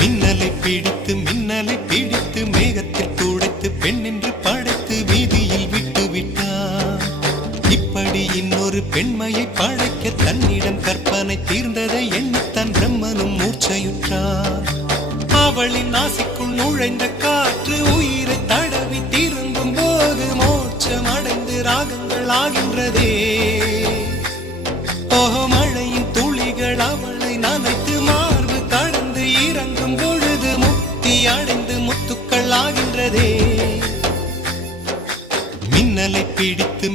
மின்னலை பிடித்து மேகத்தில் துடைத்து பெண் என்று படைத்து வீதியில் விட்டு விட்டார். இப்படி இன்னொரு பெண்மையை படைக்க தன்னிடம் கற்பனை தீர்ந்ததை எண்ணித்தான் பிரம்மனும் மூர்ச்சையுற்றார். அவளின் நாசிக்குள் நுழைந்த காற்று உயிரை தடவி திரும்பும் போது மோட்சம் அடைந்து ராகங்கள் ஆகின்றதே. ஓஹோ, மழையின் துளிகள் அவளை நனைத்து மார்பு கடந்து இறங்கும் பொழுது முக்தி அடைந்து முத்துக்கள் ஆகின்றதே. மின்னலை பிடித்து